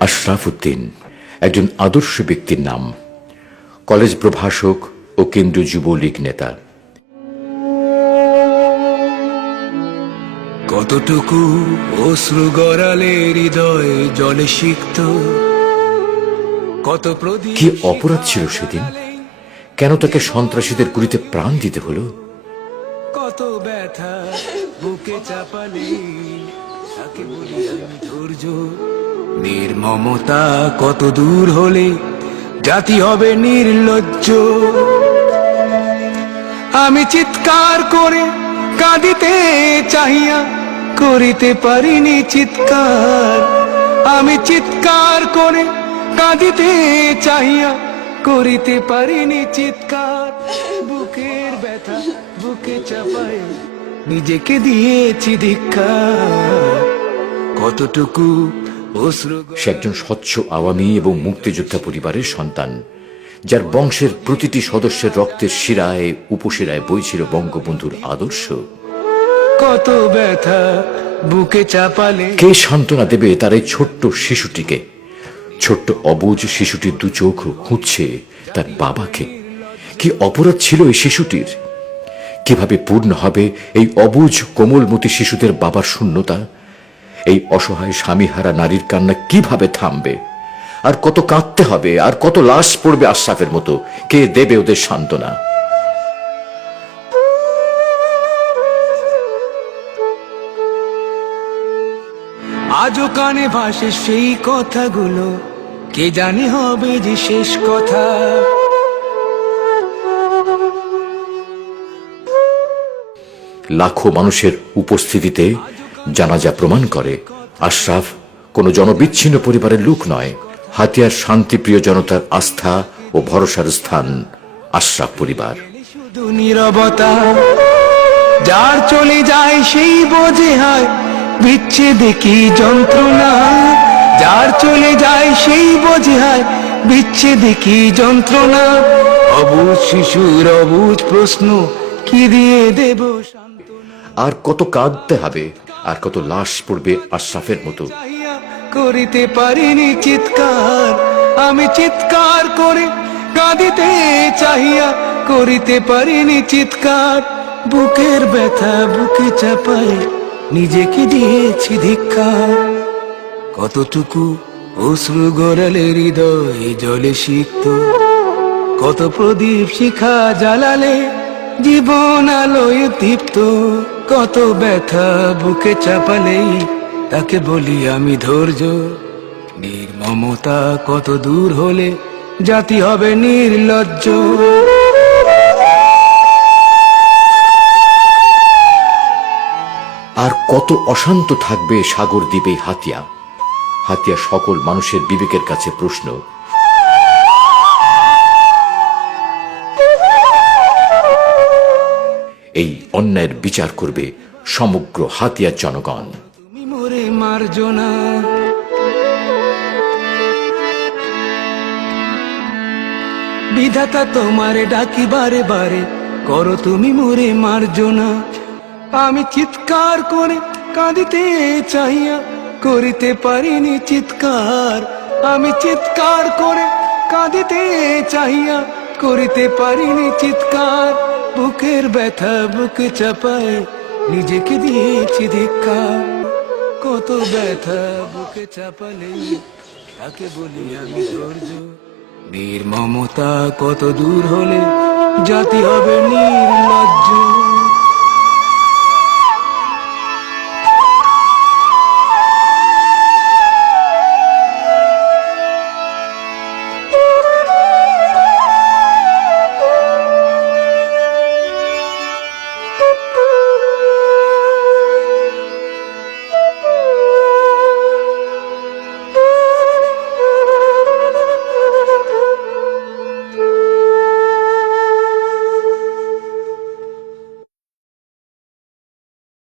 আশরাফ উদ্দিন একজন আদর্শ ব্যক্তির নাম কলেজ প্রভাষক ও কেন্দ্রীয় যুবলীগ নেতা। কতটুকু অশ্রু গড়ালে হৃদয় জলে সিক্ত কত কি অপরাধ ছিল সেদিন? কেন তাকে সন্ত্রাসীদের গুলিতে প্রাণ দিতে হলো? কত ব্যথা বুকে চাপালে তাকে বলি আমি ধৈর্য। নির্মমতা কত দূর হলে জাতি হবে নির্লজ্জ। আমি চিৎকার করে কাঁদিতে চাহিয়া করিতে পারিনি চিৎকার। আমি চিৎকার করে কাঁদিতে চাহিয়া করিতে পারিনি চিৎকার। বুকের ব্যথা বুকে চাপায় নিজেকে দিয়েছি ধিক্কার কতটুকু সে একজন স্বচ্ছ আওয়ামী এবং মুক্তিযোদ্ধা পরিবারের সন্তান যার বংশের প্রতিটি সদস্যের রক্তের শিরায় উপশিরায় বইছিল বঙ্গবন্ধুর আদর্শ। কত ব্যথা বুকে চাপালে। কে সান্ত্বনা দেবে তার এই ছোট্ট শিশুটিকে? ছোট্ট অবুজ শিশুটির দু চোখ খুঁজছে তার বাবাকে। কি অপরাধ ছিল এই শিশুটির? কীভাবে পূর্ণ হবে এই অবুজ কোমলমতি শিশুদের বাবার শূন্যতা? এই অসহায় স্বামীহারা নারীর কান্না কীভাবে থামবে? আর কত কাঁদতে হবে আর কত লাশ পড়বে আশরাফের মতো? কে দেবে ওদের সান্ত্বনা? আজও কানে ভাসে সেই কথাগুলো কে জানে হবে যে শেষ কথা? লাখো মানুষের উপস্থিতিতে জানাজা প্রমাণ করে আশরাফ কোনো জনবিচ্ছিন্ন পরিবারের লোক নয় হাতিয়ার শান্তিপ্রিয় জনতার আস্থা ও ভরসার স্থান আশরাফ পরিবার। নীরবতা যার চলে যায় সেই বোঝে হয় বিচ্ছেদে কি যন্ত্রণা? যার চলে যায় সেই বোঝে হয় বিচ্ছেদে কি যন্ত্রণা? অবুজ শিশুর অবুজ প্রশ্ন কি দিয়ে দেব আর কত কাঁদতে হবে আর কত লাশ পড়বে আশরাফের মতো। করিতে পারিনি চিৎকার, আমি চিৎকার করে কাঁদিতে চাহিয়া করিতে পারিনি চিৎকার। বুকের ব্যথা বুকে চাপায় নিজেকে দিয়েছি ধিক্কার। কতটুকু অশ্রু গড়ালে হৃদয় জলে সিক্ত, কত প্রদীপ শিখা জ্বালালে জীবন আলোয় দীপ্ত। কত ব্যথা বুকে চাপালেই তাকে বলি আমি ধৈর্য নির্মমতা কত দূর হলে জাতি হবে নির্লজ্জ আর কত অশান্ত থাকবে সাগর দ্বীপে হাতিয়া। হাতিয়া সকল মানুষের বিবেকের কাছে প্রশ্ন এই অন্যায়ের বিচার করবে সমগ্র হাতিয়ার জনগণ। তুমি মোরে মারজো না। বিধাতা তোমারে ডাকি বারে বারে, করো তুমি মোরে মারজো না। আমি চিৎকার করে কাঁদিতে চাহিয়া করিতে পারিনি চিৎকার। আমি চিৎকার করে কাঁদিতে চাহিয়া করিতে পারিনি চিৎকার। বুকের ব্যথা, বুকে চাপায় নিজেকে দিয়েছি ধিক্কার কত ব্যথা, বুকে চাপালে তাকে বলি আমি ধৈর্য। নির্মমতা কত দূর হলে জাতি হবে নির্লজ্জ।